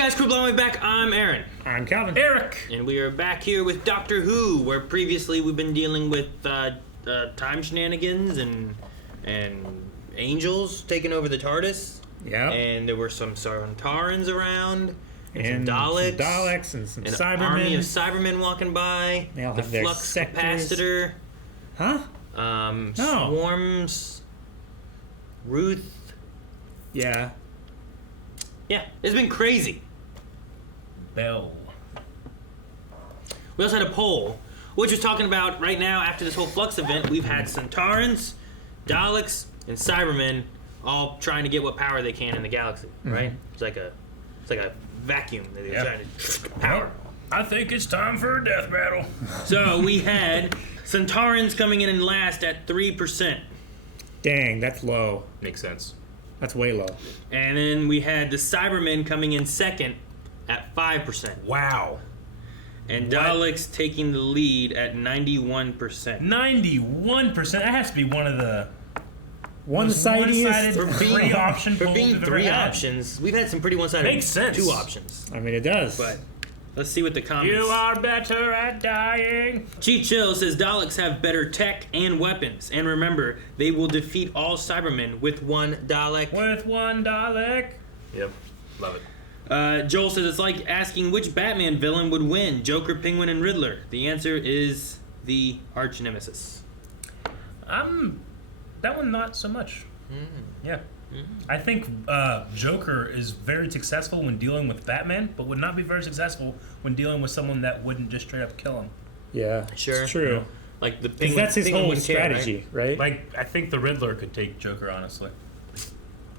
guys, Crew Blowing back. I'm Aaron. I'm Calvin. Eric. And we are back here with Doctor Who, where previously we've been dealing with time shenanigans and angels taking over the TARDIS. Yeah. And there were some Sontarans around. And some Daleks. Some Daleks and some Cybermen. An army of Cybermen walking by. They all the have their flux sectors. capacitor. Huh? No. Swarms. Ruth. Yeah. Yeah, it's been crazy. Bell. We also had a poll, which was talking about right now, after this whole Flux event, we've had Sontarans, Daleks, and Cybermen all trying to get what power they can in the galaxy, right? It's like a vacuum that they're trying to power. I think it's time for a death battle. So we had Sontarans coming in last at 3%. Dang, that's low. Makes sense. That's way low. And then we had the Cybermen coming in second at 5%. Wow. And Daleks taking the lead at 91%. 91%? That has to be one of the one-sided three option for polls being we've three ever had. options. We've had some pretty one-sided. Makes sense. Two options. I mean, it does. But let's see what the comments. You are better at dying. Chief Chill says Daleks have better tech and weapons, and remember, they will defeat all Cybermen with one Dalek. With one Dalek. Yep. Love it. Joel says it's like asking which Batman villain would win, Joker, Penguin, and Riddler. The answer is the arch nemesis. That one not so much. Yeah. I think Joker is very successful when dealing with Batman, but would not be very successful when dealing with someone that wouldn't just straight up kill him. Yeah, Sure. it's true. Yeah. Like the Because Penguin. that's his Penguin whole wouldn't care, strategy, right? Like, I think the Riddler could take Joker, honestly.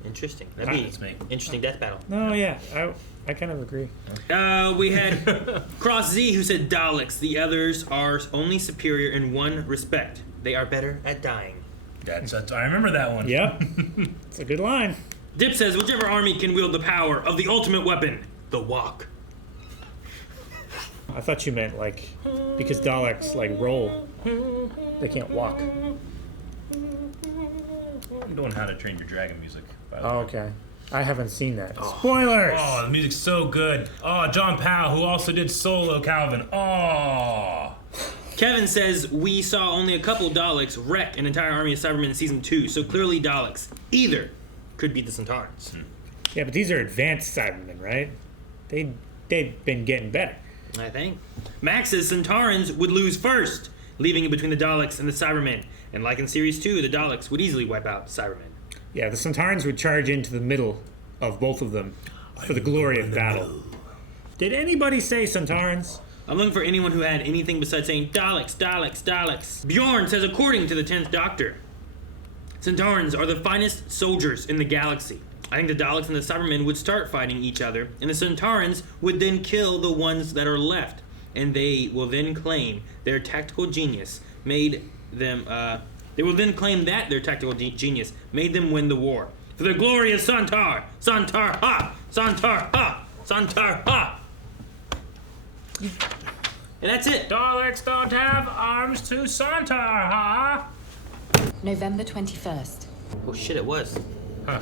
Interesting. That'd be That's me. interesting death battle. No, yeah, I kind of agree. We had Cross Z who said Daleks. The others are only superior in one respect. They are better at dying. I remember that one. Yep. It's a good line. Dip says whichever army can wield the power of the ultimate weapon, the walk. I thought you meant, like, because Daleks, like, roll. They can't walk. I'm doing How to Train Your Dragon music, by the way. Oh, okay. I haven't seen that. Spoilers! Oh, the music's so good. Oh, John Powell, who also did Solo Calvin. Oh. Kevin says we saw only a couple Daleks wreck an entire army of Cybermen in season 2, so clearly Daleks either could beat the Sontarans. Yeah, but these are advanced Cybermen, right? They've been getting better. I think. Max says Sontarans would lose first, leaving it between the Daleks and the Cybermen. And like in series 2, the Daleks would easily wipe out Cybermen. Yeah, the Sontarans would charge into the middle of both of them for the glory of battle. Did anybody say Sontarans? I'm looking for anyone who had anything besides saying Daleks, Daleks, Daleks. Bjorn says according to the 10th Doctor, Sontarans are the finest soldiers in the galaxy. I think the Daleks and the Cybermen would start fighting each other, and the Sontarans would then kill the ones that are left, and they will then claim their tactical genius made them, they will then claim that their tactical genius made them win the war. For the glory of Sontar! Sontar ha! Sontar ha! Sontar ha! And that's it. Daleks don't have arms to Santar, huh? November 21st. Oh shit, it was. Huh.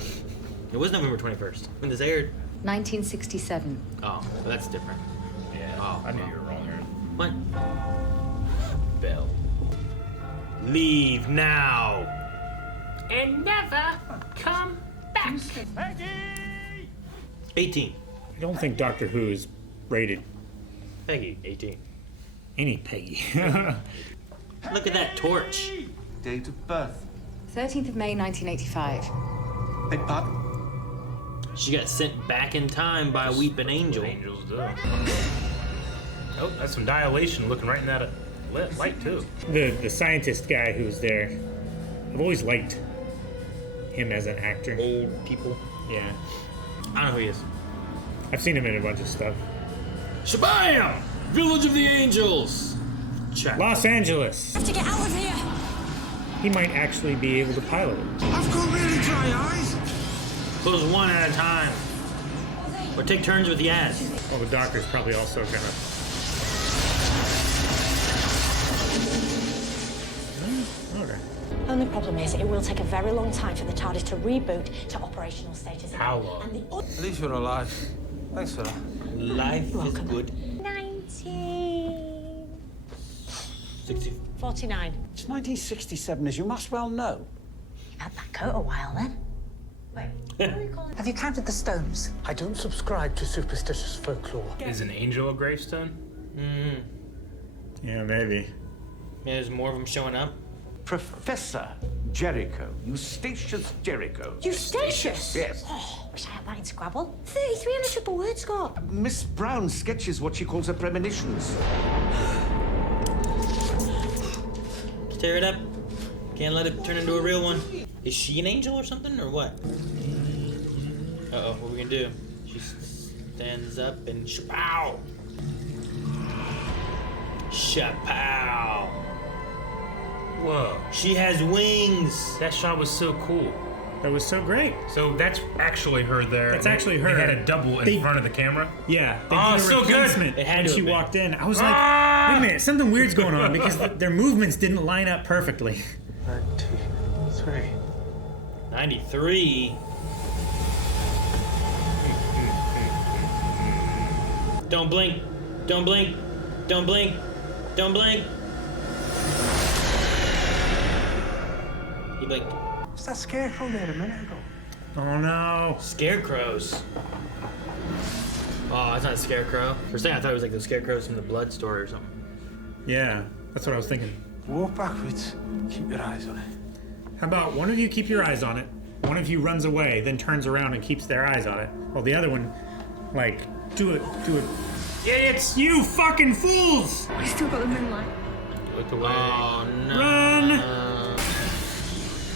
It was November 21st when this aired. 1967. Oh, well, that's different. Yeah, Oh, I knew you were wrong, Aaron. What? Bell. Leave now. And never come back. 18. I don't think Doctor Who is rated Peggy, 18. any Peggy. Look at that torch. Date of birth. 13th of May, 1985. Beg pardon? She got sent back in time by a weeping angel. Angels do. Oh, that's some dilation looking right in that light, too. The scientist guy who was there, I've always liked him as an actor. Old people. Yeah. I don't know who he is. I've seen him in a bunch of stuff. Shabam! Village of the Angels! Check. Los Angeles! To get out of here! He might actually be able to pilot it. I've got really dry eyes. Close one at a time. Or take turns with Yaz. Well, the doctor's probably also gonna... Okay. Only problem is, it will take a very long time for the TARDIS to reboot to operational status. How long? And the At least you're alive. Thanks for that. Life is good. 1949. It's 1967, as you must well know. You've had that coat a while then. Wait, what are you calling? Have you counted the stones? I don't subscribe to superstitious folklore. Is an angel a gravestone? Yeah, maybe. Yeah, there's more of them showing up. Professor Jericho. Eustachius Jericho. Eustachius? Yes. Oh, wish I had that in Scrabble. 33 on a triple word score. Miss Brown sketches what she calls her premonitions. Tear it up. Can't let it turn into a real one. Is she an angel or something, or what? Uh-oh, what are we gonna do? She stands up and shapow! Shapow! Whoa. She has wings! That shot was so cool. That was so great. So that's actually her there. That's actually her. They had a double in front of the camera. Yeah. They Oh, did a so good. replacement It had when to she have been. walked in. I was like, wait a minute, something weird's going on because their movements didn't line up perfectly. 93. 93? Don't blink! Don't blink! Don't blink! Don't blink! He blinked. Was that scarecrow there a minute ago? Oh no. Scarecrows. Oh, that's not a scarecrow. For a second, I thought it was like the scarecrows from the blood store or something. Yeah, that's what I was thinking. Walk backwards. Keep your eyes on it. How about one of you keep your eyes on it, one of you runs away, then turns around and keeps their eyes on it, while the other one, like, do it. Idiots! You fucking fools! I still got the moonlight. Look away. Oh, no. Run!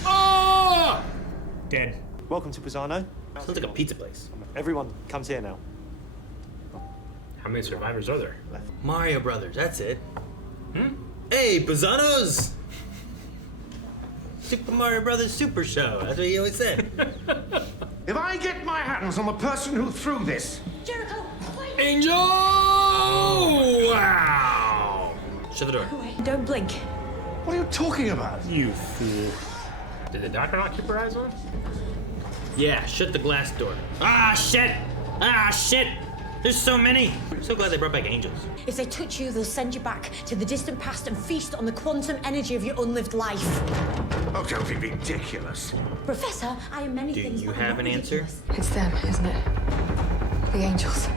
Oh! Dead. Welcome to Pisano. Sounds like a pizza place. Everyone comes here now. How many survivors are there? Mario Brothers, that's it. Hey, Pizzanos! Super Mario Brothers Super Show. That's what he always said. If I get my hands on the person who threw this, Jericho, wait. Angel! Wow! Shut the door. Don't blink. what are you talking about? You fool. Did the doctor not keep her eyes on? Yeah, shut the glass door. Ah, shit! Ah, shit! There's so many! I'm so glad they brought back angels. If they touch you, they'll send you back to the distant past and feast on the quantum energy of your unlived life. Oh, don't be ridiculous. Professor, I am many Do things. you but I'm have not an answer? ridiculous. It's them, isn't it? The angels.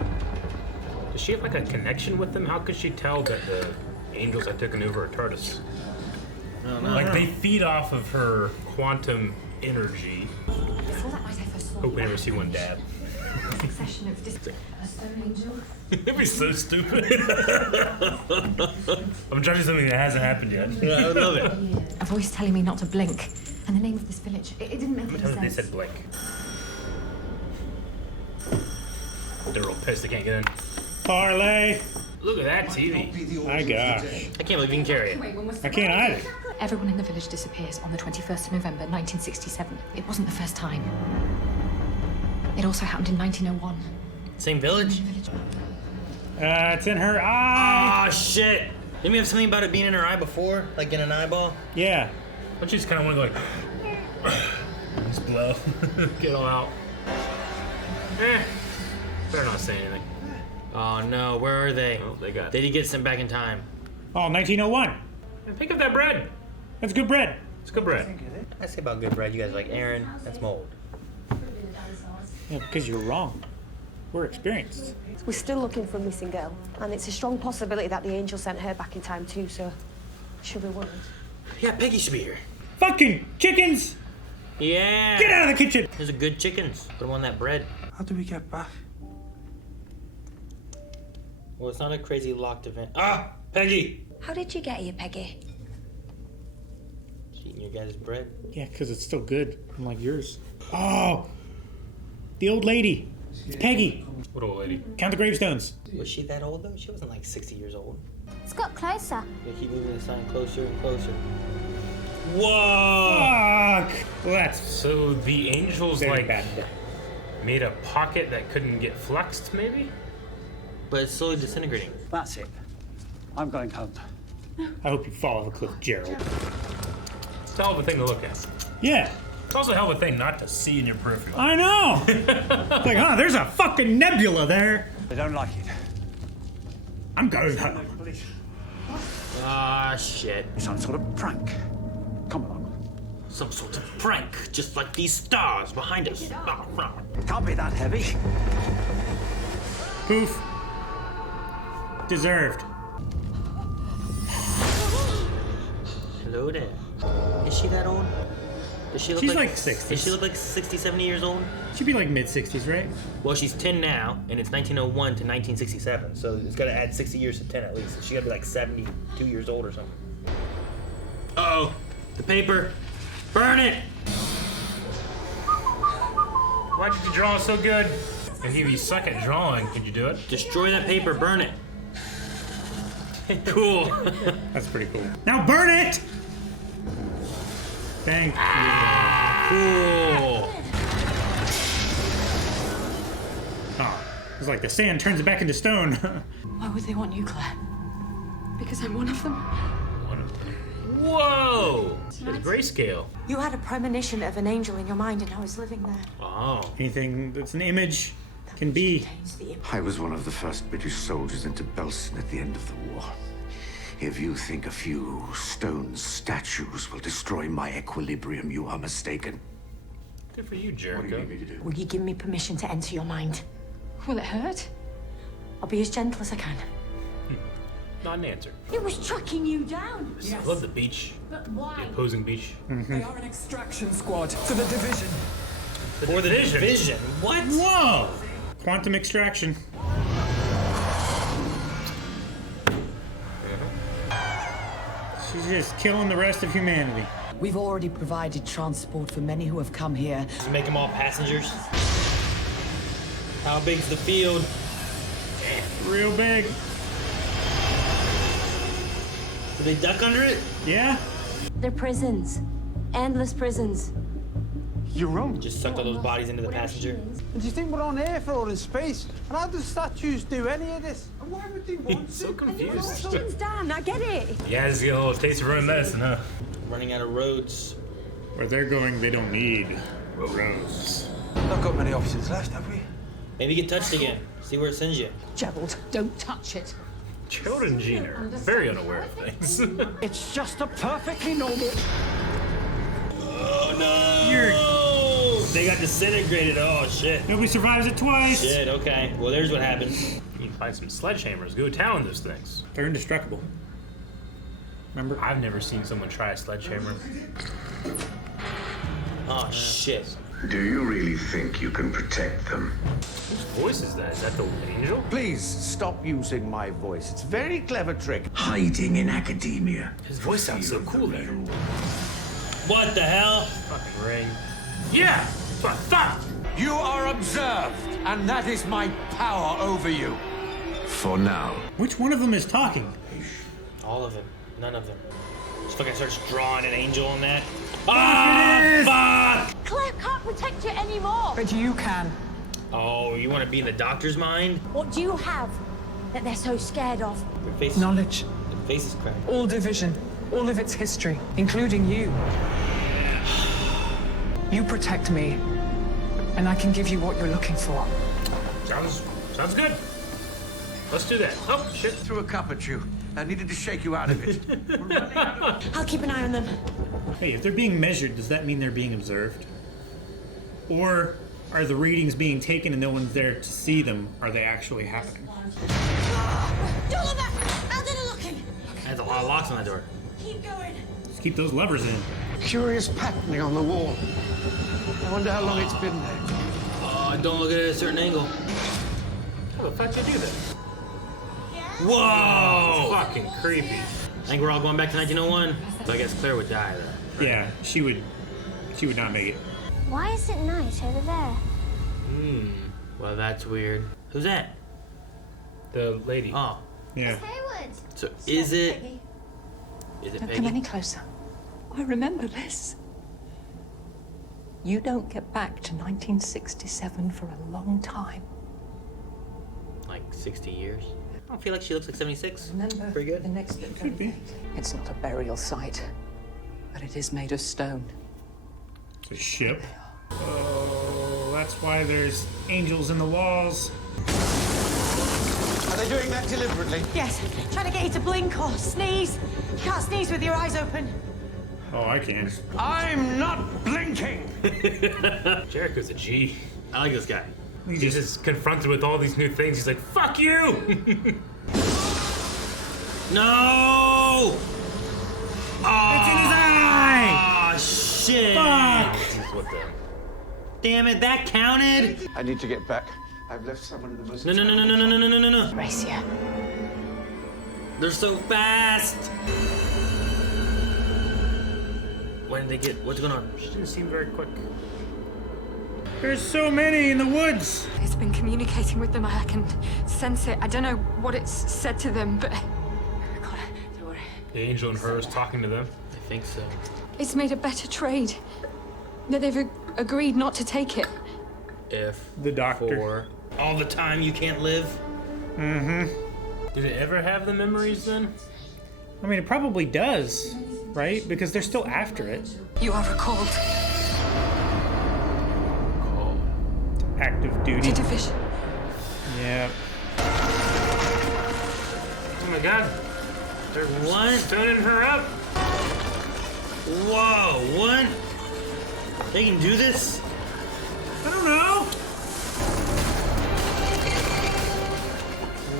Does she have like a connection with them? How could she tell that the angels had taken over a TARDIS? I don't know. Like they feed off of her quantum energy. Before that night I first saw Hope we never see one dab. succession of a stone angel. It'd be so stupid. I'm trying to do something that hasn't happened yet. Yeah, I would love it. A voice telling me not to blink. And the name of this village. It didn't make How any many times sense. they said blink? They're real pissed they can't get in. Parlay. Look at that TV. My gosh. I can't believe you can carry it. I can't either. Everyone in the village disappears on the 21st of November, 1967. It wasn't the first time. It also happened in 1901. Same village? It's in her eye. Oh, shit! Didn't we have something about it being in her eye before? Like in an eyeball? Yeah. Don't you just kind of want to go like, just blow, get all out. Better not say anything. Oh no, where are they? Oh, they got it. Did he get sent back in time? Oh, 1901. Pick up that bread. That's good bread. It's good bread. I say about good bread, you guys are like, Aaron, that's mold. Yeah, because you're wrong. We're experienced. We're still looking for a missing girl, and it's a strong possibility that the angel sent her back in time too, so should be worried. Yeah, Peggy should be here. Fucking chickens! Yeah! Get out of the kitchen! Those are good chickens. Put them on that bread. How do we get back? Well, it's not a crazy locked event. Ah! Peggy! How did you get here, Peggy? She eating your guys' bread. Yeah, because it's still good. Unlike yours. Oh! The old lady. It's Peggy. What old lady? Count the gravestones. Was she that old though? She wasn't like 60 years old. It's got closer. They keep moving the sign closer and closer. Whoa! Fuck! Well, that's So the angels very like bad. made a pocket that couldn't get fluxed, maybe? But it's slowly disintegrating. That's it. I'm going home. I hope you fall off a cliff, Gerald. It's a hell of a thing to look at. Yeah. It's also a hell of a thing not to see in your peripheral. I know! It's like, there's a fucking nebula there. They don't like it. I'm going home. Ah, shit. Some sort of prank. Come along. Some sort of prank, just like these stars behind us. It can't be that heavy. Poof. Deserved. Hello there. Is she that old? Does she look She's like 60s. Does she look like 60, 70 years old? She'd be like mid-60s, right? Well, she's 10 now, and it's 1901 to 1967, so it's gotta add 60 years to 10 at least. So she gotta be like 72 years old or something. Uh-oh. The paper. Burn it! Why did you draw so good? If you suck at drawing, could you do it? Destroy that paper. Burn it. Cool. That's pretty cool. Now burn it! Thank you. Cool. Oh, it's like the sand turns it back into stone. Why would they want you, Claire? Because I'm one of them? One of them. Whoa! It's grayscale. You had a premonition of an angel in your mind, and I was living there. Oh. Anything that's an image can be. Contains the image. I was one of the first British soldiers into Belsen at the end of the war. If you think a few stone statues will destroy my equilibrium, you are mistaken. Good for you, What do you Jericho. need me to do? Will you give me permission to enter your mind? Will it hurt? I'll be as gentle as I can. Not an answer. It was tracking you down. I love the beach. But why? The opposing beach. They are an extraction squad for the division. For the division. What? Whoa! Quantum extraction. She's just killing the rest of humanity. We've already provided transport for many who have come here. Does it make them all passengers? How big's the field? Real big. Do they duck under it? Yeah? They're prisons. Endless prisons. You're wrong. Just sucked all those bodies into the passenger. And do you think we're on Earth or in space? And how do statues do any of this? And why would they want So to? confused. Prisons down, I get it. Yeah, just get a little taste of running medicine, huh? Running out of roads. Where they're going, they don't need roads. Not got many options left, have we? Maybe get touched again. See where it sends you. Gerald, don't touch it. Children, Gene, are very unaware of things. It's just a perfectly normal. Oh no! They got disintegrated. Oh shit. Nobody survives it twice. Shit, okay. Well, there's what happens. You can find some sledgehammers. Go to town on those things. They're indestructible. Remember? I've never seen someone try a sledgehammer. Oh shit. Do you really think you can protect them? Whose voice is that? Is that the angel? Please stop using my voice. It's a very clever trick. Hiding in academia. His voice sounds so cool there. What the hell? Fucking ring. Yeah! Fuck! You are observed, and that is my power over you. For now. Which one of them is talking? All of them. None of them. Just fucking starts drawing an angel on that. it is! Ah, fuck! Claire can't protect you anymore. But you can. Oh, you want to be in the doctor's mind? What do you have that they're so scared of? Their face, Knowledge. their face is cracked. All division. All of its history, including you. You protect me, and I can give you what you're looking for. Sounds good. Let's do that. Oh, shit. Threw a cup at you. I needed to shake you out of it. I'll keep an eye on them. Hey, if they're being measured, does that mean they're being observed? Or are the readings being taken and no one's there to see them? Are they actually happening? Don't look back. How did it looking? There's a lot of locks on that door. Keep going. Just keep those levers in. Curious patterning on the wall. I wonder how long it's been there. Don't look at it at a certain angle. How the fuck did you do that? Whoa! Fucking creepy. I think we're all going back to 1901. So I guess Claire would die though. Yeah, she would not make it. Why is it night over there? Well, that's weird. Who's that? The lady. Oh. Yeah. Haywood. So is it? Is it Don't Peggy? come any closer. I remember this. You don't get back to 1967 for a long time. Like 60 years? I don't feel like she looks like 76. Remember Pretty good. the next bit. Could be. It's not a burial site, but it is made of stone. It's a ship. Oh, that's why there's angels in the walls. Are they doing that deliberately? Yes, trying to get you to blink or sneeze. You can't sneeze with your eyes open. Oh, I can. I'm not blinking! Jericho's a G. I like this guy. He's just confronted with all these new things. He's like, fuck you! No! It's in his eye! Oh, shit! Fuck! This is what the... Damn it, that counted? I need to get back. I've left someone in the most... No. Gracia. They're so fast! When did they get... What's going on? She didn't seem very quick. There's so many in the woods. It's been communicating with them. I can sense it. I don't know what it's said to them, but... God, don't worry. The angel and her is talking to them. I think so. It's made a better trade. That they've agreed not to take it. If... The doctor. For all the time you can't live. Mm-hmm. Did it ever have the memories then? I mean, it probably does, right? Because they're still after it. You are recalled Active duty. to division. Yeah. Oh my god. They're What? stoning her up. Whoa, what? They can do this? I don't know.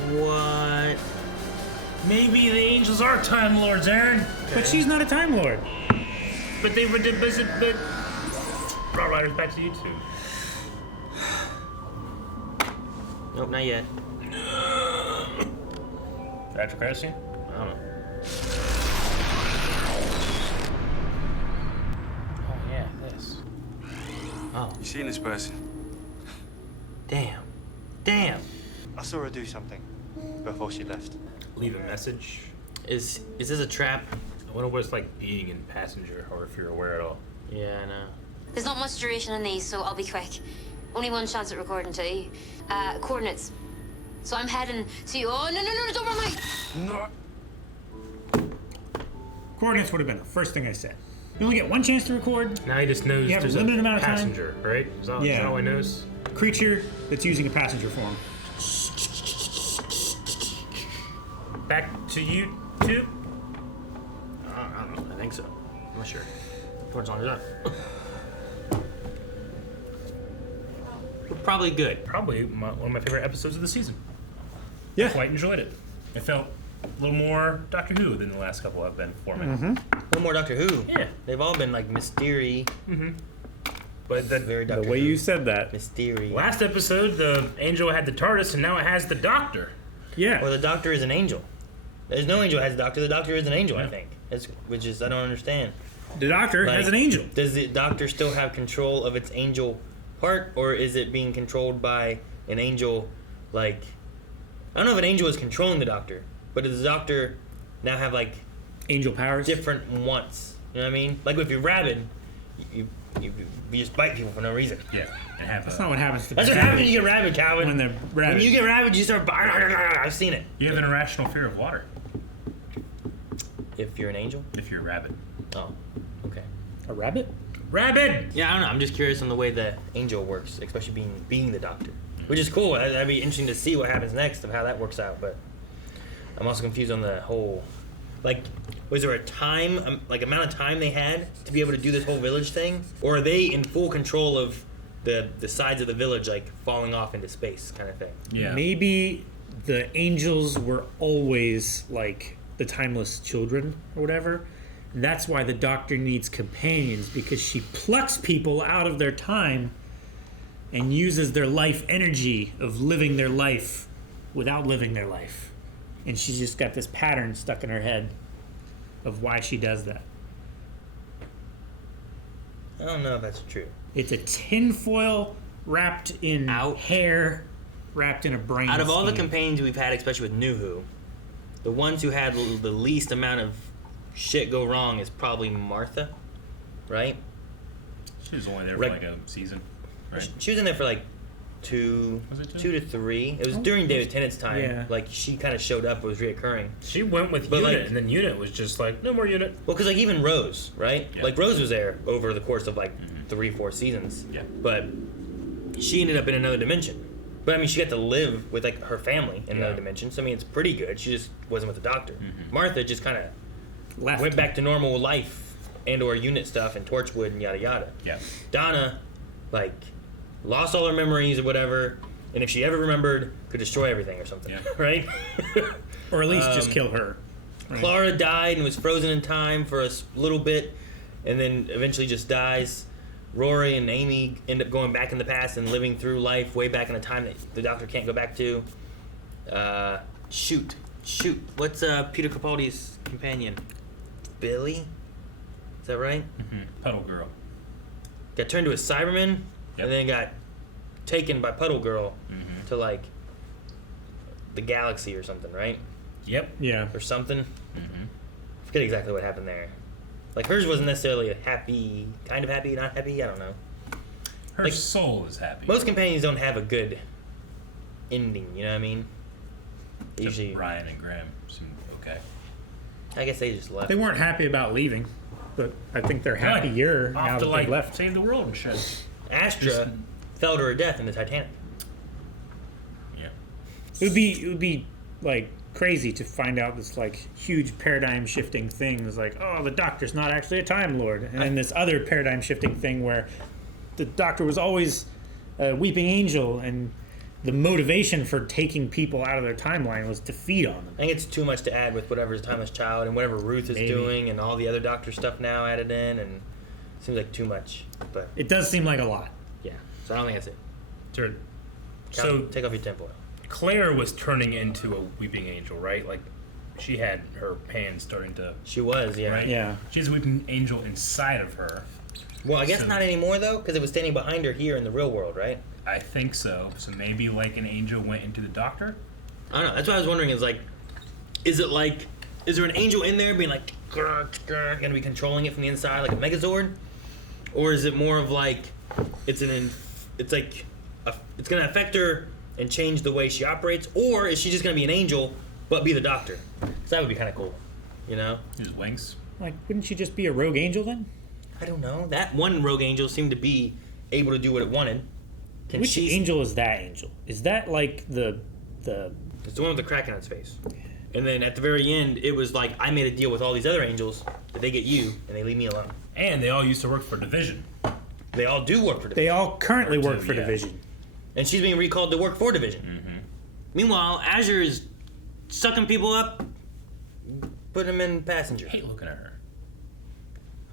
What? Maybe the angels are Time Lords, Aaron. But she's not a Time Lord. But they were but Raw Riders, back to you two. Nope, not yet. After credit scene? I don't know. Oh yeah, this. Oh, You seen this person? damn. Damn. I saw her do something before she left. Leave a message. Is this a trap? I wonder what it's like being in passenger, or if you're aware at all. Yeah, I know. There's not much duration in these, so I'll be quick. Only one chance at recording too. Coordinates. So I'm heading to... Oh, no, don't run away! Coordinates would have been the first thing I said. You only get one chance to record. Now he just knows You have a there's limited amount of time. passenger, right? Is that all he knows? Creature that's using a passenger form. Back to you two. I don't know. I think so. I'm not sure. How much longer is that? We're probably good. Probably one of my favorite episodes of the season. Yeah. Quite enjoyed it. It felt a little more Doctor Who than the last couple I've been forming. A little more Doctor Who. Yeah. They've all been like mystery. But Very Doctor The way Who. you said that. Mystery. last episode, the angel had the TARDIS, and now it has the Doctor. Yeah. Well, the Doctor is an angel. There's no angel that has a Doctor. The Doctor is an angel, I think. Which is, I don't understand. The Doctor Like, has an angel. Does the Doctor still have control of its angel part, or is it being controlled by an angel? Like, I don't know if an angel is controlling the Doctor, but does the Doctor now have like Angel powers. different wants? You know what I mean? Like if you're rabid, you just bite people for no reason. Yeah, and have That's not what happens to That's what people. happens when you get rabid, Calvin. When they're rabid. When you get rabid, you start. I've seen it. You have an irrational fear of water If you're an angel. if you're rabid. Oh, okay. A rabbit? Rabid! Yeah, I don't know. I'm just curious on the way the angel works, especially being the Doctor, which is cool. That'd be interesting to see what happens next of how that works out. But I'm also confused on the whole. Like, was there a time, like amount of time they had to be able to do this whole village thing, or are they in full control of the sides of the village, like falling off into space, kind of thing? Yeah. Maybe the angels were always like the timeless children or whatever. And that's why the Doctor needs companions, because she plucks people out of their time and uses their life energy of living their life without living their life. And she's just got this pattern stuck in her head of why she does that. I don't know if that's true. It's a tinfoil wrapped in hair, wrapped in a brain. Out of all the scheme. companions we've had, especially with New Who, the ones who had the least amount of shit go wrong is probably Martha, right? She was only there for like a season, right? She was in there for like two to three. It was during David Tennant's time. Yeah. Like she kind of showed up, was reoccurring. She went with But, Unit, like- and then Unit was just like, no more Unit. Well, because like even Rose, right? Yeah. Like Rose was there over the course of like 3-4 seasons. Yeah. But she ended up in another dimension. But I mean, she got to live with like her family in another dimension. So I mean, it's pretty good. She just wasn't with the doctor. Martha just kind of went back to normal life and/or unit stuff and Torchwood and yada yada. Yeah. Donna, like, lost all her memories or whatever, and if she ever remembered, could destroy everything or something. Yeah. Right? Or at least just kill her. Right. Clara died and was frozen in time for a little bit, and then eventually just dies. Rory and Amy end up going back in the past and living through life way back in a time that the doctor can't go back to. Shoot. What's Peter Capaldi's companion? Billy? Is that right? Puddle Girl. Got turned to a Cyberman, and then got taken by Puddle Girl to, like, the galaxy or something, right? Yep. Yeah. Or something. Forget exactly what happened there. Like, hers wasn't necessarily a happy, kind of happy, not happy, I don't know. Her Like, soul is happy. Most companions don't have a good ending, you know what I mean? Except Usually, Ryan and Graham seem okay. I guess they just left. They weren't happy about leaving, but I think they're happier now Off to that like they left. save the world and shit. Astra fell to her death in the Titanic. Yeah. It would be like crazy to find out this like huge paradigm shifting thing is like, oh, the doctor's not actually a time lord, and then this other paradigm shifting thing where the doctor was always a weeping angel, and the motivation for taking people out of their timeline was to feed on them. I think it's too much to add with whatever's Timeless Child and whatever Ruth is doing and all the other Doctor stuff now added in, and it seems like too much. But it does seem like a lot. Yeah, so I don't think that's it. Sure. So take off your tinfoil. Claire was turning into a weeping angel, right? Like, she had her hands starting to... She was, yeah. Right? Yeah. She has a weeping angel inside of her. Well, I guess not anymore, though, because it was standing behind her here in the real world, right? I think so. So maybe, like, an angel went into the doctor? I don't know. That's what I was wondering is, like, is there an angel in there being like, going to be controlling it from the inside like a Megazord? Or is it more of like, it's going to affect her and change the way she operates? Or is she just going to be an angel but be the doctor? Because that would be kind of cool, you know? Use wings. Like, wouldn't she just be a rogue angel then? I don't know. That one rogue angel seemed to be able to do what it wanted. Which angel is that angel? Is that like the... It's the one with the crack in its face. And then at the very end, it was like, I made a deal with all these other angels that they get you and they leave me alone. And they all used to work for Division. They all do work for Division. They all currently work for Division. And she's being recalled to work for Division. Meanwhile, Azure is sucking people up, putting them in passenger. I hate looking at her.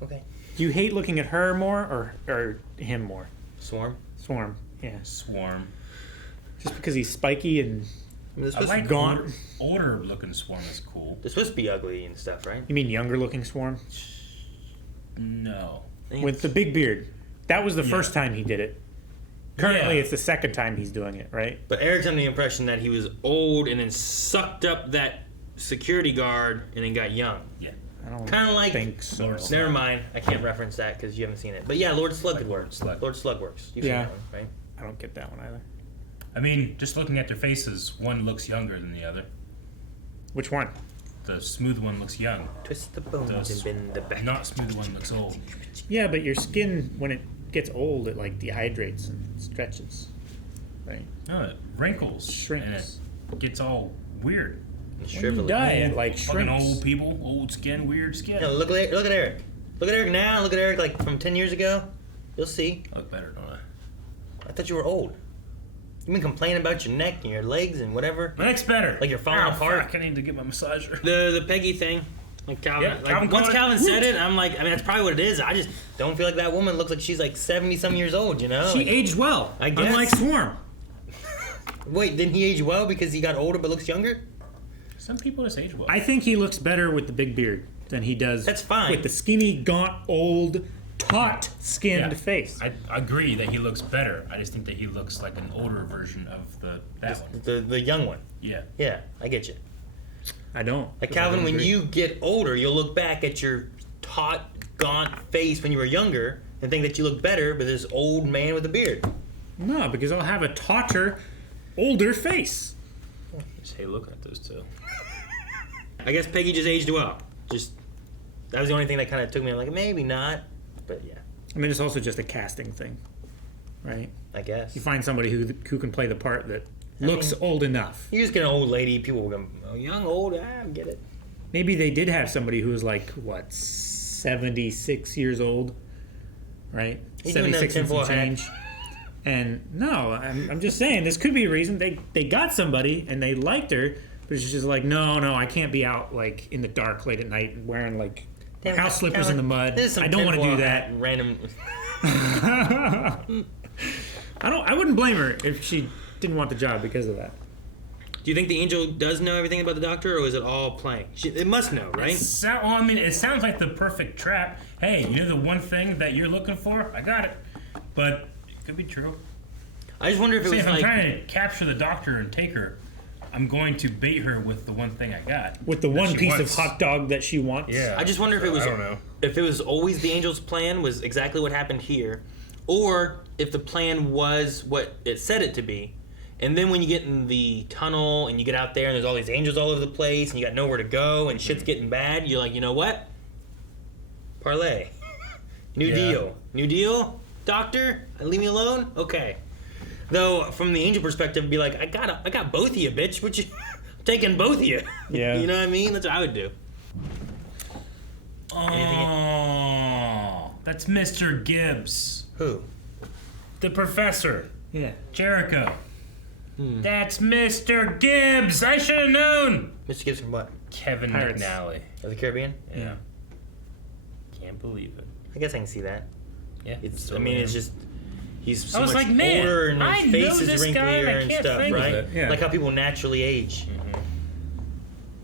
Okay. Do you hate looking at her more or him more? Swarm? Swarm, yeah. Swarm. Just because he's spiky and I like gaunt. Older looking Swarm is cool. They're supposed to be ugly and stuff, right? You mean younger looking Swarm? No. With the big beard. That was the first time he did it. Currently, Yeah. it's the second time he's doing it, right? But Eric's under the impression that he was old and then sucked up that security guard and then got young. Yeah. I don't Kind of like... think so. Lord Never mind. I can't reference that because you haven't seen it. But yeah, Lord Slug could work. Slug. Lord Slug works. You've Yeah. seen that one, right? I don't get that one either. I mean, just looking at their faces, one looks younger than the other. Which one? The smooth one looks young. Twist the bones The and bend the back. not smooth one looks old. Yeah, but your skin, when it gets old, it like dehydrates and stretches, right? No, it wrinkles. Shrinks. And it gets all weird. When you die, it like Fucking shrinks. old people, old skin, weird skin. Yeah, look at Eric. Look at Eric now. Look at Eric like from 10 years ago. You'll see. I look better, don't I? I thought you were old. You've been complaining about your neck and your legs and whatever. My neck's better. Like you're falling apart. Fuck, I need to get my massager. The Peggy thing. Like Calvin. Yeah, like Calvin once called it. Calvin said it, I'm like, I mean, that's probably what it is. I just don't feel like that woman looks like she's like 70-some years old, you know? She Like, aged well, I guess. unlike Swarm. wait, didn't he age well because he got older but looks younger? Some people just age well. I think he looks better with the big beard than he does That's fine. with the skinny, gaunt, old, taut-skinned Yeah. face. I agree that he looks better. I just think that he looks like an older version of that one. The young one. Yeah. Yeah, I get you. I don't. Like Calvin, when you get older, you'll look back at your taut, gaunt face when you were younger and think that you look better with this old man with a beard. No, because I'll have a tauter, older face. I just hate looking at those two. I guess Peggy just aged well. Just that was the only thing that kind of took me. I'm like, maybe not, but yeah. I mean, it's also just a casting thing, right? I guess. You find somebody who can play the part that looks old enough. You just get an old lady, people will go, oh, young, old, I get it. Maybe they did have somebody who was like, what, 76 years old, right? 76 and some change. And no, I'm just saying, this could be a reason. They got somebody and they liked her, but she's just like, no, I can't be out like in the dark late at night wearing like house slippers in the mud. I don't want to do that. Random. I wouldn't blame her if she didn't want the job because of that. Do you think the angel does know everything about the doctor, or is it all playing? It must know, right? It sounds like the perfect trap. Hey, you know the one thing that you're looking for? I got it. But it could be true. I just wonder if if I'm trying to capture the doctor and take her, I'm going to bait her with the one thing I got. With the one piece of hot dog that she wants? Yeah. I just wonder if it was. I don't know. If it was always the angel's plan, was exactly what happened here, or if the plan was what it said it to be. And then when you get in the tunnel and you get out there and there's all these angels all over the place and you got nowhere to go and shit's getting bad, you're like, you know what? Parlay. New deal? Doctor? Leave me alone? Okay. Though from the angel perspective, be like, I got both of you, bitch. What you taking both of you? Yeah. You know what I mean? That's what I would do. Oh, that's Mr. Gibbs. Who? The professor. Yeah. Jericho. That's Mr. Gibbs. I should have known. Mr. Gibbs from what? Kevin Pirates. McNally. Of the Caribbean? Yeah. Can't believe it. I guess I can see that. Yeah. It's just he's so I was much like, man, older and I his know face is this guy and I wrinklier and can't stuff, think of right? it. Yeah. Like how people naturally age.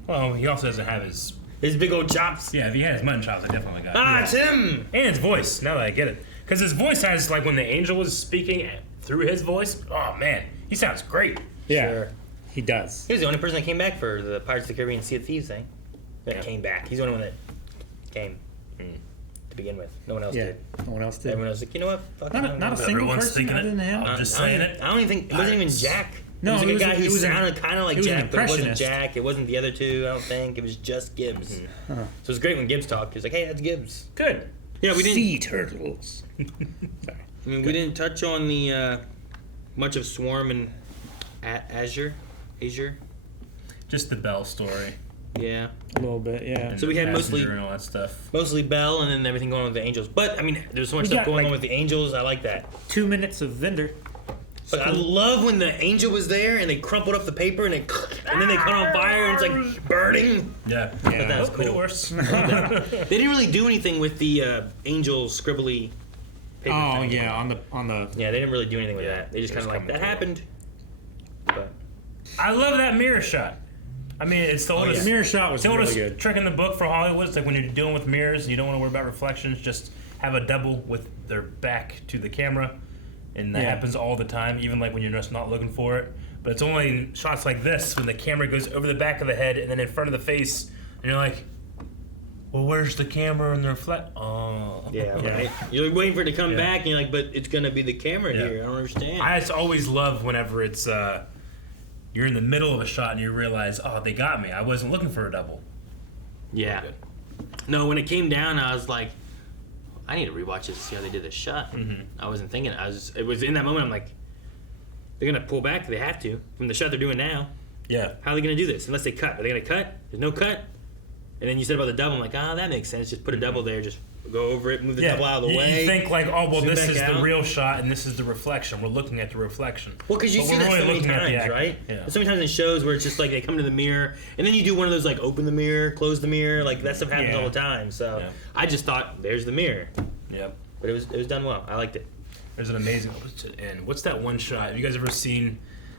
Well, he also doesn't have his. His big old chops. Yeah, if he had his mutton chops, I definitely got it. Ah, it's him! And his voice, now that I get it. Because his voice has, like, when the angel was speaking through his voice, oh, man, he sounds great. Yeah. Sure. He does. He was the only person that came back for the Pirates of the Caribbean Sea of Thieves thing. That came back. He's the only one that came to begin with. No one else Yeah. did. No one else did. Everyone else was like, you know what? Fuck Not it, a single Everyone's person thinking other it. than him. I'm just I saying don't, it. I don't even think it wasn't even Jack. No, it was like it a was- guy who it was an- sounded kind of like it was an Jack, but it wasn't impressionist. Jack. It wasn't the other two. I don't think it was just Gibbs. So it was great when Gibbs talked. He was like, "Hey, that's Gibbs." Good. Yeah, we didn't. Sea turtles. Sorry. I mean, we didn't touch on the much of Swarm and Azure. Just the Bell story. Yeah. A little bit, yeah. And So we the had mostly- passenger and all that stuff. Mostly Belle, and then everything going on with the Angels. But I mean, there's so much We stuff got, going like- on with the Angels. I like that. 2 minutes of Vendor. But I love when the Angel was there and they crumpled up the paper and then they caught on fire and it's like burning. Yeah. But that was Could cool. worse. They didn't really do anything with the Angel scribbly paper. Oh thing. yeah, on the. Yeah, they didn't really do anything with that. They just It kind was of like, coming that through. happened. But I love that mirror shot. I mean, it's the oldest, The mirror shot was the really oldest good. trick in the book for Hollywood. It's like when you're dealing with mirrors, you don't want to worry about reflections. Just have a double with their back to the camera, and that Yeah. happens all the time. Even like when you're just not looking for it. But it's only in shots like this when the camera goes over the back of the head and then in front of the face, and you're like, "Well, where's the camera and the reflect?" Oh, yeah, right. You're waiting for it to come Yeah. back and you're like, but it's going to be the camera Yeah. here. I don't understand. I just always love whenever it's you're in the middle of a shot and you realize, oh, they got me. I wasn't looking for a double. Yeah. No, when it came down, I was like, I need to rewatch this to see how they did this shot. I wasn't thinking. It was in that moment. I'm like, they're gonna pull back. They have to from the shot they're doing now. Yeah. How are they gonna do this? Unless they cut. Are they gonna cut? There's no cut. And then you said about the double. I'm like, that makes sense. Just put a double there. Just go over it. Move the double out of the way. You think like, oh, well, zoom this back is out. the real shot and this is the reflection. We're looking at the reflection. Well, because you But see we're that only so many looking at the times, actor. right? Yeah. There's so many times in shows where it's just like they come to the mirror, and then you do one of those like open the mirror, close the mirror, like that stuff happens Yeah. all the time. So Yeah. I just thought, there's the mirror. Yep. But it was done well. I liked it. There's an amazing. And what's that one shot? Have you guys ever seen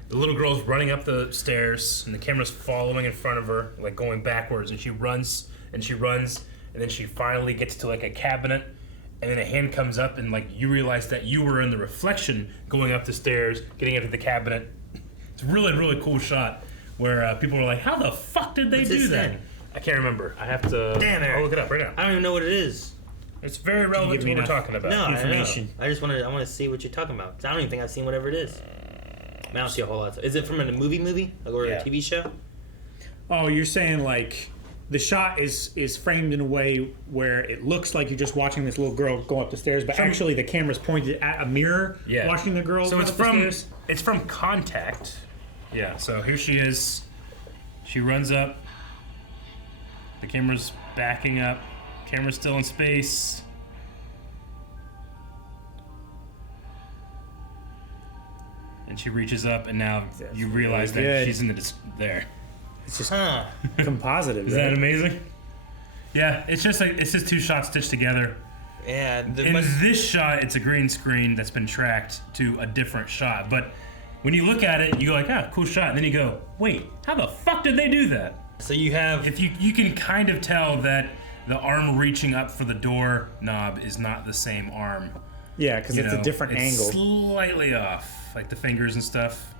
the little girl's running up the stairs and the camera's following in front of her, like going backwards, and she runs and she runs, and then she finally gets to like a cabinet, and then a hand comes up, and like you realize that you were in the reflection going up the stairs, getting into the cabinet. It's a really, really cool shot where people are like, "How the fuck did they What's do this that?" thing? I can't remember. I have to. Damn it. I'll look it up right now. I don't even know what it is. It's very relevant give to me what we're enough talking about. No, information. I just want to see what you're talking about. 'Cause I don't even think I've seen whatever it is. I don't see a whole lot. Is it from a movie or Yeah. a TV show? Oh, you're saying like the shot is framed in a way where it looks like you're just watching this little girl go up the stairs, but actually the camera's pointed at a mirror watching the girl so go it's up the stairs. It's from Contact. Yeah, so here she is. She runs up. The camera's backing up. Camera's still in space. And she reaches up, and now you realize that she's in there. It's just compositive. Is that amazing? Yeah, it's just 2 shots stitched together. Yeah. In this shot, it's a green screen that's been tracked to a different shot. But when you look at it, you go like, cool shot. And then you go, wait, how the fuck did they do that? So you have... If you can kind of tell that the arm reaching up for the door knob is not the same arm. Yeah, because it's a different angle. Slightly off, like the fingers and stuff.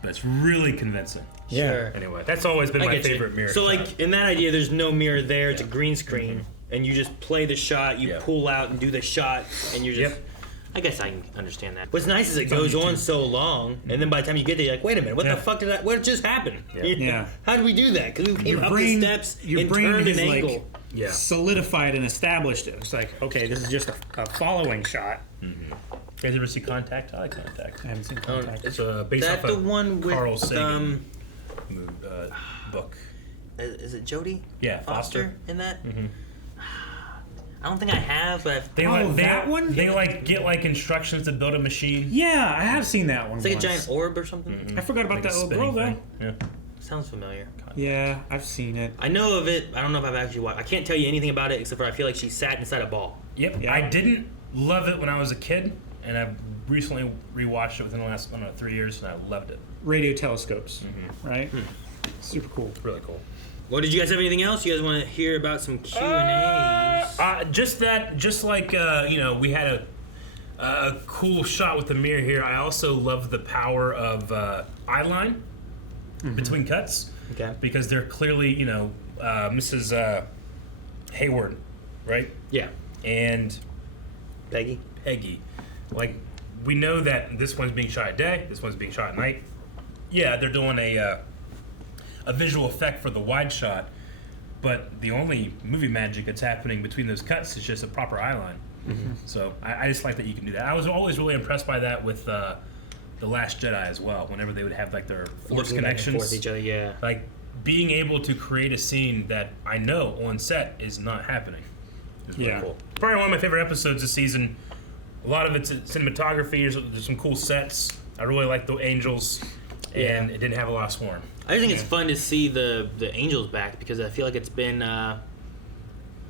But it's really convincing. Yeah. Sure. Anyway, that's always been my favorite mirror So, shot. like, in that idea, there's no mirror there. It's a green screen. And you just play the shot, you pull out and do the shot, and you're just... I guess I can understand that. What's nice is it goes on so long, and then by the time you get there, you're like, wait a minute, what the fuck did that... What just happened? Yeah. How did we do that? Because we came up the steps and turned an angle. Solidified and established it. It's like, okay, this is just a following shot. Mm-hmm. You guys ever see Contact? I like Contact. I haven't seen Contact. It's based off the of one with Carl Sagan book. Is it Jodie? Yeah, Foster. In that? Mm-hmm. I don't think I have, but that one? They get like instructions to build a machine. Yeah, I have seen that one. It's like a giant orb or something. I forgot about that little girl though. Yeah. Sounds familiar. Yeah, I've seen it. I know of it. I don't know if I've actually watched. I can't tell you anything about it except for I feel like she sat inside a ball. Yep. I didn't love it when I was a kid, and I've recently rewatched it within the last 3 years, and I loved it. Radio telescopes, right? Super cool. Really cool. Well, did you guys have anything else? You guys want to hear about some Q&As? Just like we had a cool shot with the mirror here. I also love the power of eyeline between cuts. Okay. Because they're clearly, Mrs. Hayward, right? Yeah. And Peggy. Like, we know that this one's being shot at day, this one's being shot at night. Yeah, they're doing a visual effect for the wide shot, but the only movie magic that's happening between those cuts is just a proper eyeline. Mm-hmm. So I just like that you can do that. I was always really impressed by that with The Last Jedi as well. Whenever they would have like their force connections, back and forth each other, yeah. Like being able to create a scene that I know on set is not happening. Is really cool. Probably one of my favorite episodes this season. A lot of it's cinematography. There's some cool sets. I really like the angels, and it didn't have a lot of swarm. I just think it's fun to see the angels back because I feel like it's been I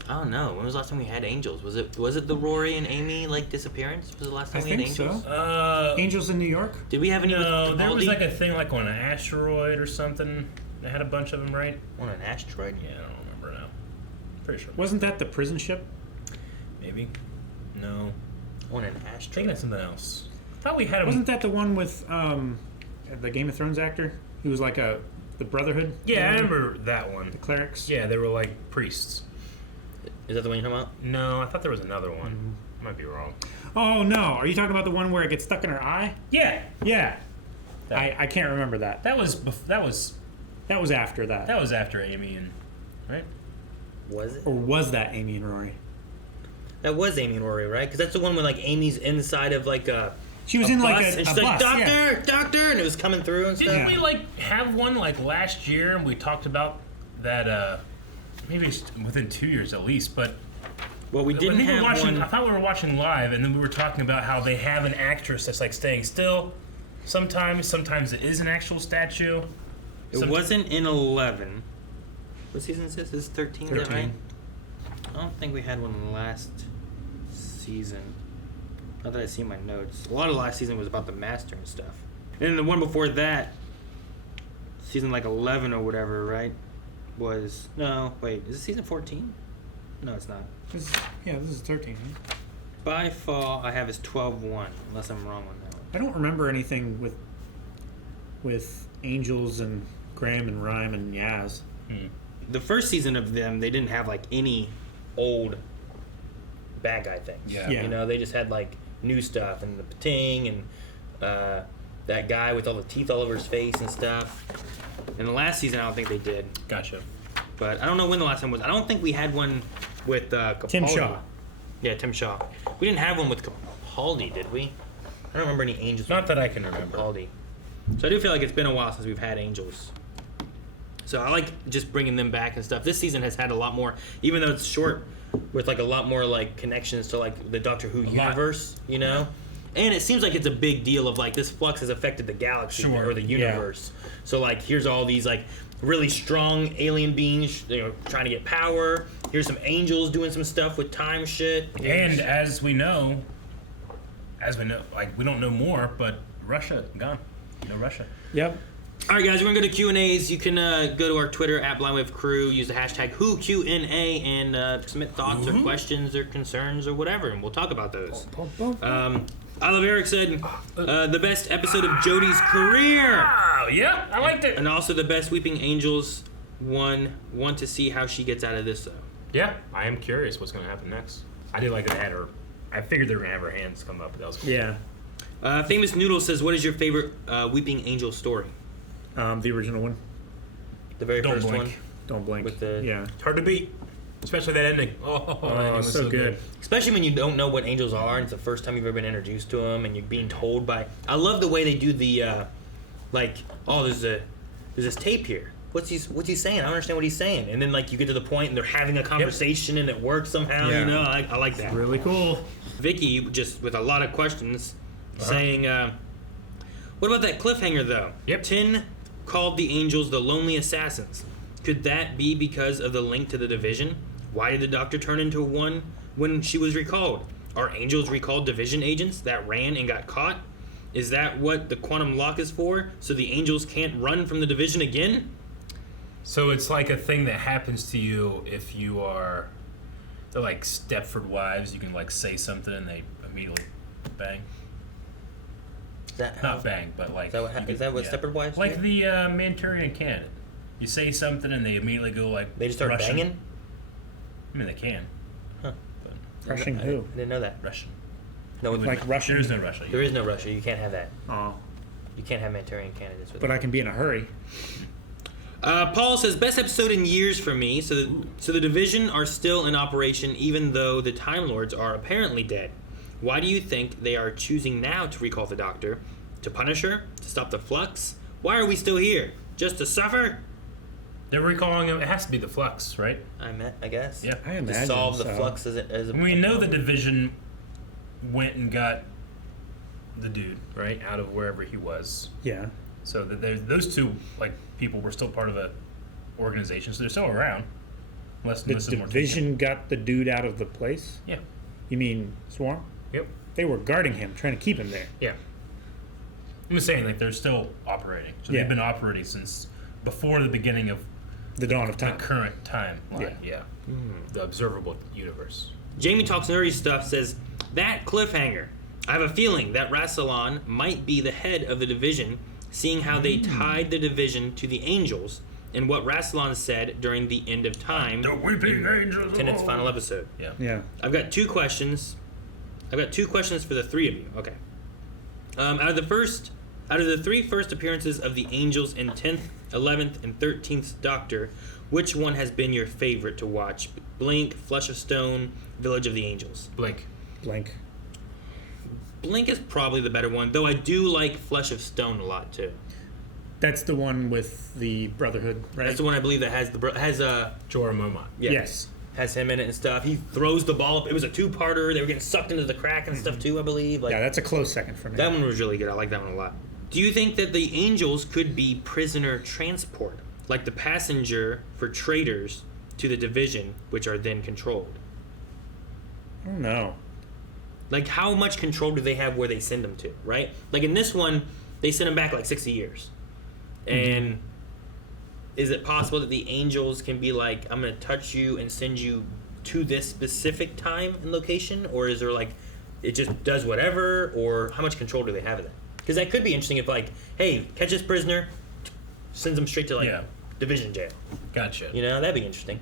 don't know, when was the last time we had angels? Was it the Rory and Amy disappearance? Was it the last time we had angels? So. Angels in New York? Did we have any? No, there was like a thing like on an asteroid or something. They had a bunch of them, right? On an asteroid? Yeah, I don't remember now. Pretty sure. Wasn't that the prison ship? Maybe. No. On an asteroid. I think that's something else. I thought we had. Wasn't that the one with the Game of Thrones actor? He was like the Brotherhood. Yeah, I remember that one. The clerics. Yeah, they were like priests. Is that the one you're talking about? No, I thought there was another one. Might be wrong. Oh no! Are you talking about the one where it gets stuck in her eye? Yeah. Yeah. I can't remember that. That was after that. That was after Amy and right. Was it? Or was that Amy and Rory? That was Amy and Rory, right? Because that's the one where Amy's inside of she was in bus, a and she's bus, like, doctor, and it was coming through and stuff. Didn't we have one last year and we talked about that? Maybe it's within 2 years at least, but. Well, we didn't have one. I thought we were watching live, and then we were talking about how they have an actress that's staying still. Sometimes it is an actual statue. It wasn't in 11. What season is this? This is 13, is that right? I don't think we had one last season. Not that I see my notes. A lot of last season was about the Master and stuff. And then the one before that, season 11 or whatever, right? Was... No, wait. Is it season 14? No, it's not. This is 13. Right? By fall, I have is 12-1, unless I'm wrong on that one. I don't remember anything with Angels and Graham and Rhyme and Yaz. The first season of them, they didn't have any old bad guy things. Yeah. You know, they just had new stuff and the Pating and that guy with all the teeth all over his face and stuff. In the last season, I don't think they did. Gotcha. But I don't know when the last time was. I don't think we had one with Capaldi. Tim Shaw. Yeah, Tim Shaw. We didn't have one with Capaldi, did we? I don't remember any Angels. Not that I can remember. Capaldi. So I do feel like it's been a while since we've had Angels. So I like just bringing them back and stuff. This season has had a lot more, even though it's short, with like a lot more like connections to like the Doctor Who universe, you know? And it seems like it's a big deal of like this flux has affected the galaxy or the universe. Yeah. So like here's all these like really strong alien beings, trying to get power. Here's some angels doing some stuff with time shit. And as we know, like we don't know more, but Russia gone. No Russia. Yep. All right, guys, we're gonna go to Q&As. You can go to our Twitter @BlindWaveCrew, use the hashtag WhoQNA, and submit thoughts or questions or concerns or whatever, and we'll talk about those. I Love Eric said the best episode of Jodie's career. Oh, yeah, I liked it. And also the best Weeping Angels one. Want to see how she gets out of this though. Yeah, I am curious what's gonna happen next. I did like that they had her. I figured they were gonna have her hands come up, but that was cool. Yeah. Famous Noodle says, "What is your favorite Weeping Angel story?" The original one. The very Don't first blink. one. Don't blink. With the It's hard to beat, especially that ending. That ending was so good. Especially when you don't know what angels are, and it's the first time you've ever been introduced to them, and you're being told by. I love the way they do the, there's this tape here. What's he saying? I don't understand what he's saying. And then like you get to the point, and they're having a conversation, and it works somehow. Yeah. You know, I like that. It's really cool. Vicky, just with a lot of questions, saying, "What about that cliffhanger though? Yep. 10 called the angels the lonely assassins. Could that be because of the link to the division? Why did the Doctor turn into one when she was recalled? Are angels recalled division agents that ran and got caught? Is that what the quantum lock is for? So the angels can't run from the division again?" So it's like a thing that happens to you if you are, they're like Stepford wives. You can like say something and they immediately bang. Not bang, but like. Is that what Stepford wives do? Like the Manchurian candidate. You say something and they immediately go like. They just start Russian. banging? I mean, they can. Huh. Rushing who? I didn't know that. Russian. No, Like Russian. There is no Russia. There is no Russia. You can't have that. Oh. You can't have Manchurian candidates with But I can be in a hurry. Paul says, best episode in years for me. So the division are still in operation even though the Time Lords are apparently dead. Why do you think they are choosing now to recall the Doctor? To punish her? To stop the flux? Why are we still here? Just to suffer? They're recalling him. It has to be the flux, right? I guess. Yeah. I To imagine solve the so. flux as a We know the division went and got the dude, right, out of wherever he was. Yeah. So that those two like people were still part of a organization, so they're still around. Unless The is more division got the dude out of the place? Yeah. You mean Swarm? Yep. They were guarding him, trying to keep him there. Yeah. I'm just saying, like, they're still operating. So Yeah. they've been operating since before the beginning of the dawn of the time. current timeline. Yeah. The observable universe. Jamie Talks Nerdy Stuff says, that cliffhanger. I have a feeling that Rassilon might be the head of the division, seeing how they tied the division to the angels and what Rassilon said during the end of time. The weeping angels. Tennant's final episode. Yeah. Yeah. I've got two questions. I've got two questions for the three of you. Okay. Out of the three first appearances of the angels in 10th, 11th, and 13th Doctor, which one has been your favorite to watch? Blink, Flesh of Stone, Village of the Angels. Blink. Blink is probably the better one, though I do like Flesh of Stone a lot too. That's the one with the Brotherhood, right? That's the one I believe that has Jorah Mormont. Yeah, Yes. has him in it and stuff. He throws the ball up. It was a two-parter. They were getting sucked into the crack and stuff too, I believe. Like, Yeah, that's a close second for me. that one was really good. I like that one a lot. Do you think that the angels could be prisoner transport, like the passenger for traitors to the division, which are then controlled? I don't know. Like, how much control do they have where they send them to, right? Like, in this one, they send them back, like, 60 years. And is it possible that the angels can be like, I'm going to touch you and send you to this specific time and location? Or is there, like, it just does whatever? Or how much control do they have of that? Because that could be interesting if, like, hey, catch this prisoner, sends them straight to, like, division jail. Gotcha. You know, that'd be interesting.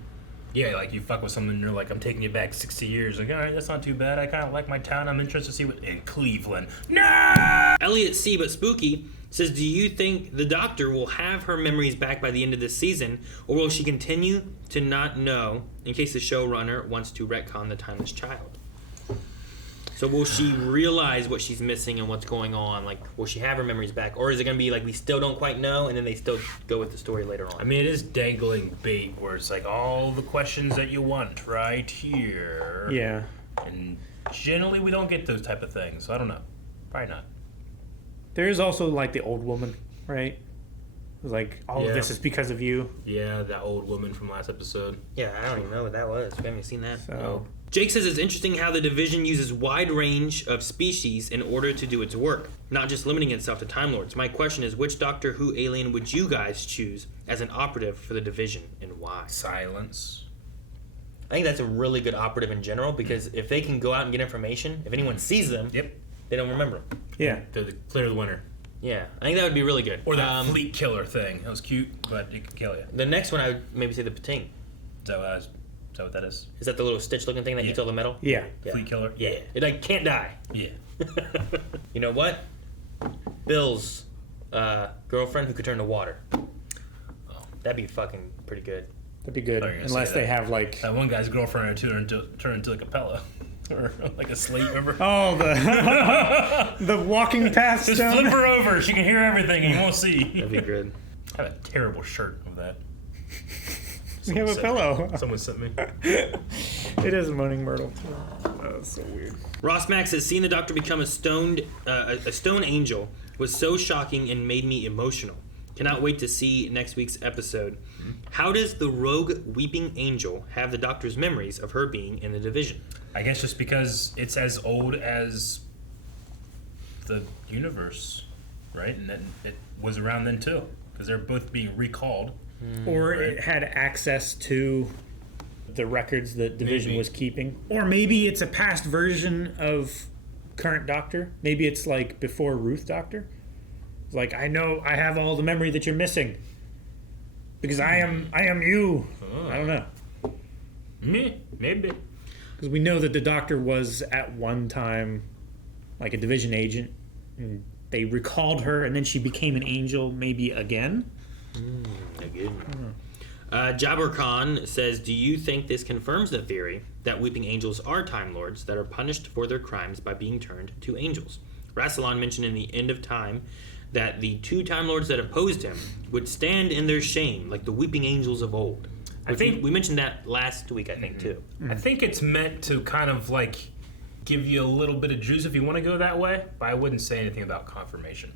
Yeah, like you fuck with someone and you're like, I'm taking you back 60 years. Like, all right, that's not too bad. I kind of like my town. I'm interested to see what in Cleveland. No! Elliot C. But Spooky says, do you think the Doctor will have her memories back by the end of this season, or will she continue to not know in case the showrunner wants to retcon the Timeless Child? So will she realize what she's missing and what's going on? Like, will she have her memories back? Or is it going to be like, we still don't quite know, and then they still go with the story later on? I mean, it is dangling bait where it's like all the questions that you want right here. Yeah. And generally we don't get those type of things, so I don't know. Probably not. There is also, like, the old woman, right? Like, all of this is because of you. Yeah, that old woman from last episode. Yeah, I don't even know what that was. We haven't seen that. So... No. Jake says it's interesting how the division uses wide range of species in order to do its work, not just limiting itself to Time Lords. My question is, which Doctor Who alien would you guys choose as an operative for the division, and why? Silence. I think that's a really good operative in general, because if they can go out and get information, if anyone sees them, they don't remember them. Yeah. They're the clear the winner. Yeah, I think that would be really good. Or that fleet killer thing. That was cute, but it could kill you. The next one, I would maybe say the Pating. Is that what that is? Is that the little stitch-looking thing that eats all the metal? Yeah. Fleet killer? Yeah. It like can't die. Yeah. You know what? Bill's girlfriend who could turn to water. Oh. That'd be fucking pretty good. That'd be good, unless they have like... That one guy's girlfriend turned into like a pillow. Or like a slate, remember? Oh, the walking path Just stone? flip her over. She can hear everything and you won't see. That'd be good. I have a terrible shirt of that. We have a pillow. Someone sent me. It is Moaning Myrtle. Oh, that's so weird. Ross Max says, seeing the Doctor become a stone angel was so shocking and made me emotional. Cannot wait to see next week's episode. How does the rogue weeping angel have the Doctor's memories of her being in the division? I guess just because it's as old as the universe, right? And it was around then too, because they're both being recalled. Or it had access to the records that Division was keeping. Or maybe it's a past version of current Doctor. Maybe it's like before Ruth Doctor. It's like, I know I have all the memory that you're missing. Because I am you. I don't know. Maybe. Because we know that the Doctor was at one time like a Division agent. And they recalled her and then she became an angel maybe again. Jabber Khan says, do you think this confirms the theory that weeping angels are Time Lords that are punished for their crimes by being turned to angels? Rassilon mentioned in the End of Time that the two Time Lords that opposed him would stand in their shame like the weeping angels of old. I think we mentioned that last week, I think, too. I think it's meant to kind of like give you a little bit of juice if you want to go that way, but I wouldn't say anything about confirmation.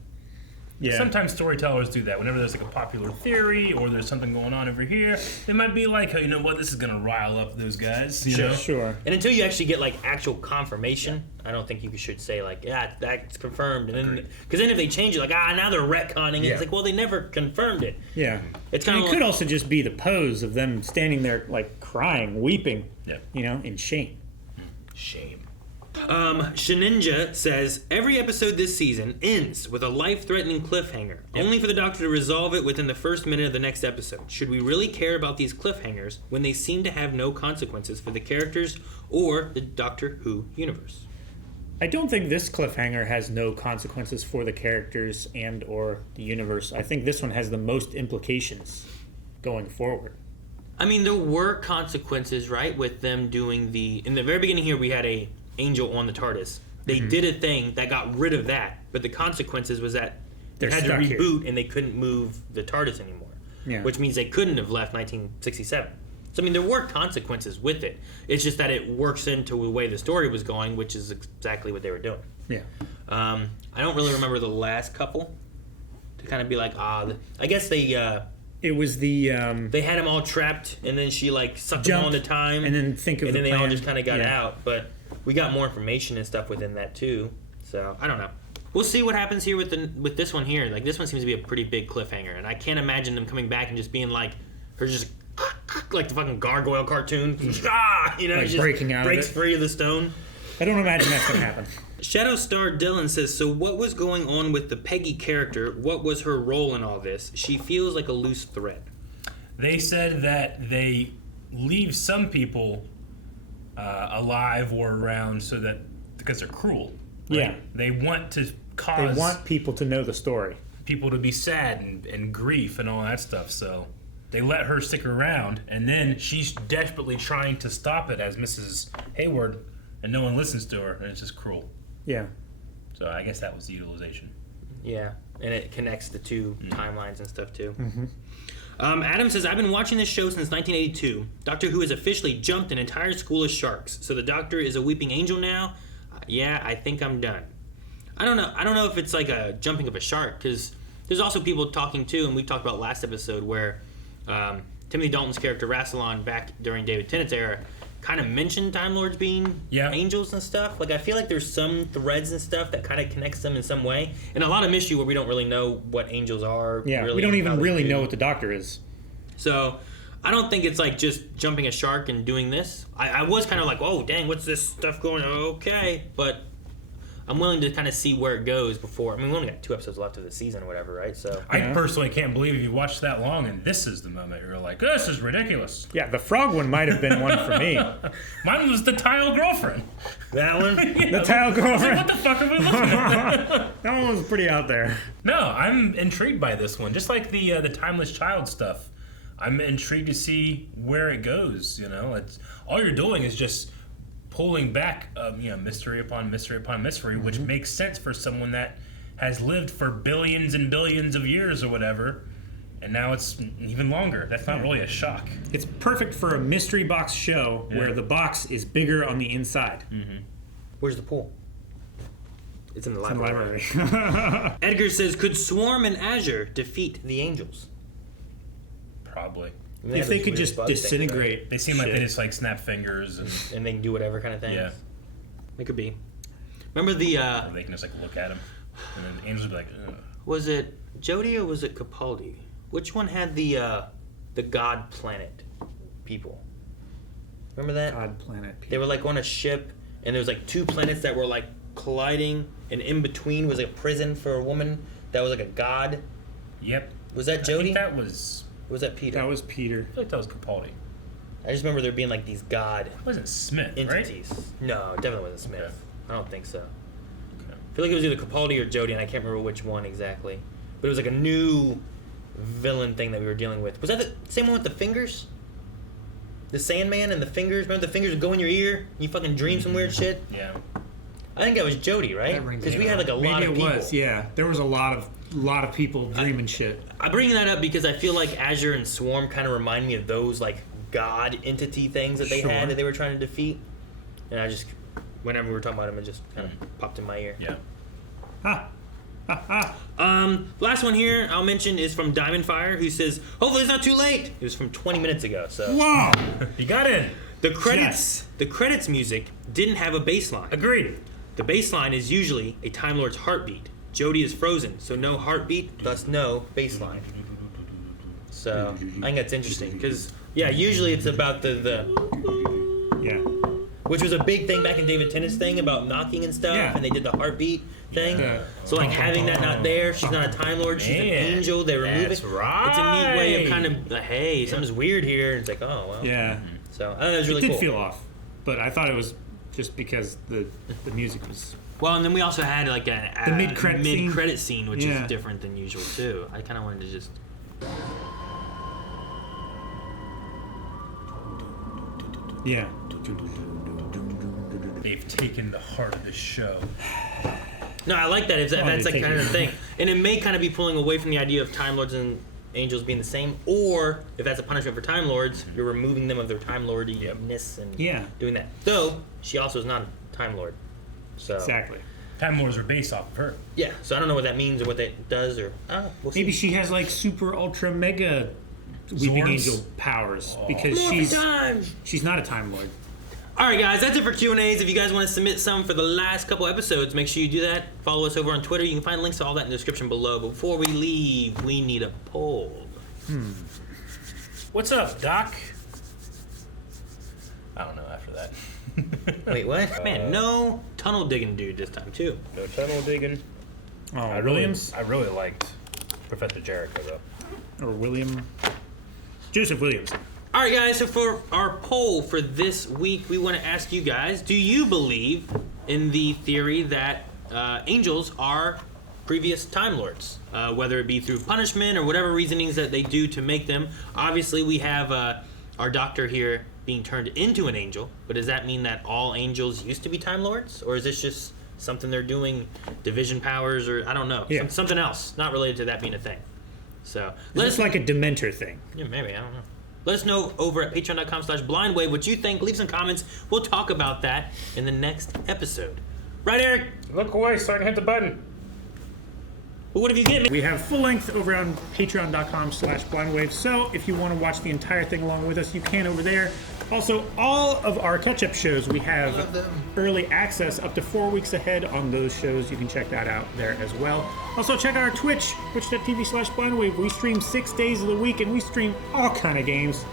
Yeah. Sometimes storytellers do that. Whenever there's like a popular theory or there's something going on over here, they might be like, oh, you know what, this is going to rile up those guys. You know? Sure. And until you actually get like actual confirmation, I don't think you should say like, yeah, that's confirmed. And then, because then if they change it, like, now they're retconning it. It's like, well, they never confirmed it. Yeah. It's kind of it could also just be the pose of them standing there like crying, weeping, you know, in shame. Shame. Shaninja says, every episode this season ends with a life-threatening cliffhanger, only for the Doctor to resolve it within the first minute of the next episode. Should we really care about these cliffhangers when they seem to have no consequences for the characters or the Doctor Who universe? I don't think this cliffhanger has no consequences for the characters and or the universe. I think this one has the most implications going forward. I mean, there were consequences, right, with them doing in the very beginning here, we had a angel on the TARDIS. They did a thing that got rid of that, but the consequences was that they had to reboot and they couldn't move the TARDIS anymore, which means they couldn't have left 1967. So, I mean, there were consequences with it. It's just that it works into the way the story was going, which is exactly what they were doing. Yeah. I don't really remember the last couple to kind of be like, I guess they... It was the... they had them all trapped, and then she, like, sucked them all into time. And then and then they all just kind of got out, but... We got more information and stuff within that too, so I don't know. We'll see what happens here with this one here. Like, this one seems to be a pretty big cliffhanger, and I can't imagine them coming back and just being like, her just like the fucking gargoyle cartoon, you know, like just breaking out, breaks free of the stone. I don't imagine that's gonna happen. Shadow Star Dylan says, so what was going on with the Peggy character? What was her role in all this? She feels like a loose thread. They said that they leave some people alive or around because they're cruel. Right? Yeah. They want to cause... They want people to know the story. People to be sad and grief and all that stuff, so they let her stick around, and then she's desperately trying to stop it as Mrs. Hayward, and no one listens to her, and it's just cruel. Yeah. So I guess that was the utilization. Yeah, and it connects the two timelines and stuff too. Mm-hmm. Adam says, I've been watching this show since 1982. Doctor Who has officially jumped an entire school of sharks. So the Doctor is a weeping angel now? Yeah, I think I'm done. I don't know if it's like a jumping of a shark, because there's also people talking too, and we talked about last episode where Timothy Dalton's character Rassilon back during David Tennant's era kind of mentioned Time Lords being angels and stuff. Like, I feel like there's some threads and stuff that kind of connects them in some way. And a lot of mystery where we don't really know what angels are. Yeah, really, we don't even really know what the Doctor is. So, I don't think it's like just jumping a shark and doing this. I was kind of like, oh, dang, what's this stuff going on? Okay. But I'm willing to kind of see where it goes before. I mean, we only got 2 episodes left of the season or whatever, right? So I personally can't believe you watched that long and this is the moment you're like, this is ridiculous. Yeah, the frog one might have been one for me. Mine was the tile girlfriend. That one? The tile girlfriend? What the fuck are we looking at? That one was pretty out there. No, I'm intrigued by this one. Just like the Timeless Child stuff. I'm intrigued to see where it goes, you know? It's all you're doing is just pulling back, mystery upon mystery upon mystery, which makes sense for someone that has lived for billions and billions of years or whatever, and now it's even longer. That's not really a shock. It's perfect for a mystery box show where the box is bigger on the inside. Mm-hmm. Where's the pool? It's in the library. In the library. Edgar says, could Swarm and Azure defeat the angels? Probably. I mean, if they could just disintegrate. They seem like they just like snap fingers and they can do whatever kind of thing. Yeah. It could be. Remember the or they can just like look at him and then the angels would be like, ugh. Was it Jodie or was it Capaldi? Which one had the God Planet people? Remember that? God Planet people. They were like on a ship and there was like 2 planets that were like colliding, and in between was like a prison for a woman that was like a god. Yep. Was that Jodie? I think that was... Or was that Peter? That was Peter. I feel like that was Capaldi. I just remember there being like these god It wasn't Smith, entities. right? No, it definitely wasn't Smith. Okay. I don't think so. Okay. I feel like it was either Capaldi or Jodie, and I can't remember which one exactly. But it was like a new villain thing that we were dealing with. Was that the same one with the fingers? The Sandman and the fingers? Remember the fingers go in your ear and you fucking dream some weird shit? Yeah. I think that was Jodie, right? Because we had like a lot of people. Maybe it was, yeah. There was a lot of people dreaming shit. I bring that up because I feel like Azure and Swarm kind of remind me of those like god entity things that they had that they were trying to defeat. And I just, whenever we were talking about them, it just kind of popped in my ear. Yeah. Last one here I'll mention is from Diamond Fire, who says, hopefully it's not too late. It was from 20 minutes ago, so. Wow! You got in. The credits music didn't have a bass line. Agreed. The bass line is usually a Time Lord's heartbeat. Jodie is frozen, so no heartbeat, thus no bass line. So I think that's interesting because usually it's about the which was a big thing back in David Tennant's thing about knocking and stuff, and they did the heartbeat thing. So like having that not there, she's not a Time Lord, she's an angel. They remove That's it. right. It's a neat way of kind of hey, something's weird here. And it's like oh well. Yeah. So I thought that was really cool. cool. It did feel off, but I thought it was just because the music was. Well, and then we also had like the mid-credit scene, which is different than usual too. I kind of wanted to just. Yeah. They've taken the heart of the show. No, I like that. If that's like kind of the thing, and it may kind of be pulling away from the idea of Time Lords and angels being the same, or if that's a punishment for Time Lords, you're removing them of their Time Lordiness and doing that. Though she also is not a Time Lord, so exactly. Time Lords are based off of her. Yeah, so I don't know what that means or what that does, or we'll see. Maybe she has like super ultra mega weeping angel powers because she's not a Time Lord. All right, guys, that's it for Q&As. If you guys want to submit some for the last couple episodes, make sure you do that. Follow us over on Twitter. You can find links to all that in the description below. But before we leave, we need a poll. What's up, Doc? I don't know after that. Wait, what? Man, no tunnel digging dude this time, too. No tunnel digging. Oh, Williams? I really liked Professor Jericho, though. Or William. Joseph Williams. All All right, guys, so for our poll for this week, we want to ask you guys, do you believe in the theory that angels are previous Time Lords? Whether it be through punishment or whatever reasonings that they do to make them. Obviously, we have our doctor here being turned into an angel, but does that mean that all angels used to be Time Lords? Or is this just something they're doing, division powers, or I don't know, something else, not related to that being a thing? So, it's like a Dementor thing. Yeah, maybe, I don't know. Let us know over at patreon.com/blindwave what you think. Leave some comments. We'll talk about that in the next episode. Right, Eric? Look away so I can hit the button. But what have you given me? We have full length over on patreon.com/blindwave. So if you want to watch the entire thing along with us, you can over there. Also, all of our catch-up shows, we have early access up to 4 weeks ahead on those shows. You can check that out there as well. Also, check out our Twitch, twitch.tv/blindwave. We stream 6 days of the week, and we stream all kind of games.